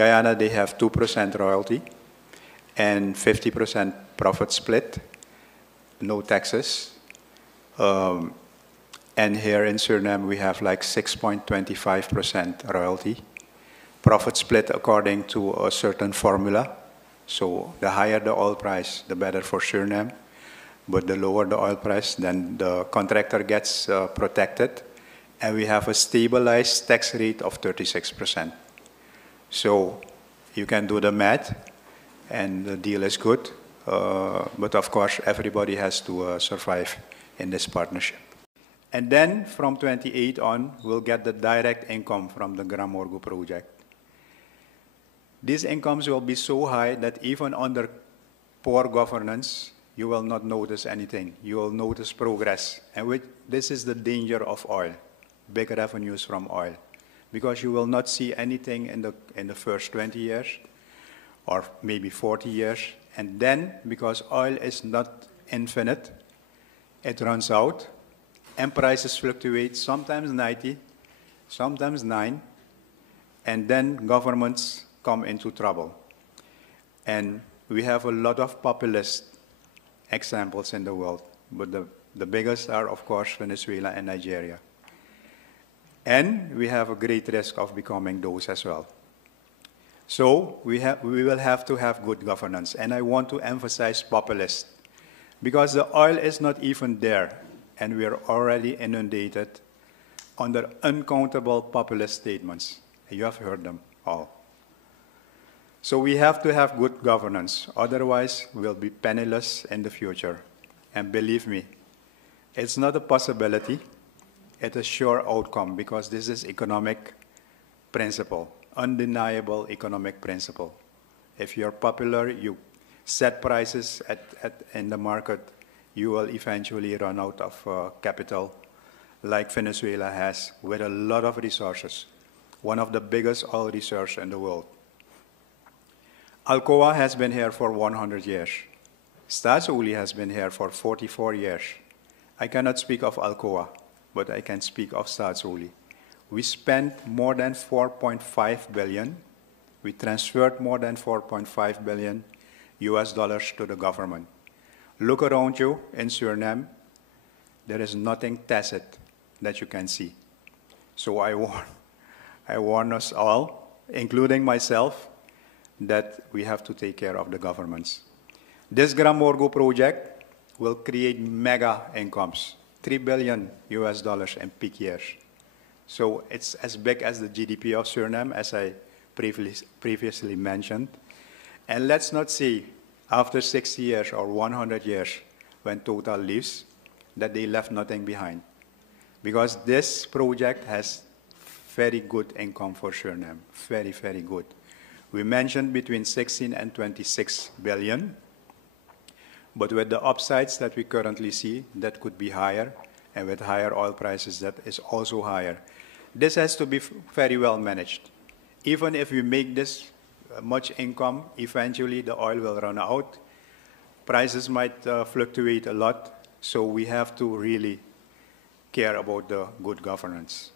Guyana, they have 2% royalty and 50% profit split, no taxes. And here in Suriname, we have like 6.25% royalty. Profit split according to a certain formula. So the higher the oil price, the better for Suriname. But the lower the oil price, then the contractor gets protected. And we have a stabilized tax rate of 36%. So you can do the math, and the deal is good. But of course, everybody has to survive in this partnership. And then from 28 on, we'll get the direct income from the GranMorgu project. These incomes will be so high that even under poor governance, you will not notice anything. You will notice progress. And this is the danger of oil, big revenues from oil. Because you will not see anything in the first 20 years, or maybe 40 years. And then, because oil is not infinite, it runs out, and prices fluctuate, sometimes 90, sometimes 9, and then governments come into trouble. And we have a lot of populist examples in the world, but the biggest are, of course, Venezuela and Nigeria. And we have a great risk of becoming those as well. So we will have to have good governance. And I want to emphasize populist, because the oil is not even there, and we are already inundated under uncountable populist statements. You have heard them all. So we have to have good governance, otherwise we'll be penniless in the future. And believe me, it's not a possibility, it's a sure outcome, because this is economic principle, undeniable economic principle. If you're popular, you set prices in the market, you will eventually run out of capital, like Venezuela has, with a lot of resources, one of the biggest oil reserves in the world. Alcoa has been here for 100 years. Staatsolie has been here for 44 years. I cannot speak of Alcoa, but I can speak of Staatsolie. We spent more than 4.5 billion. We transferred more than 4.5 billion US dollars to the government. Look around you in Suriname, there is nothing tacit that you can see. So I warn us all, including myself, that we have to take care of the governments. This GranMorgu project will create mega incomes, 3 billion US dollars in peak years. So it's as big as the GDP of Suriname, as I previously mentioned. And let's not say, after 60 years or 100 years, when Total leaves, that they left nothing behind. Because this project has very good income for Suriname, very, very good. We mentioned between 16 and 26 billion, but with the upsides that we currently see, that could be higher, and with higher oil prices, that is also higher. This has to be very well managed. Even if we make this much income, eventually the oil will run out. Prices might fluctuate a lot, so we have to really care about the good governance.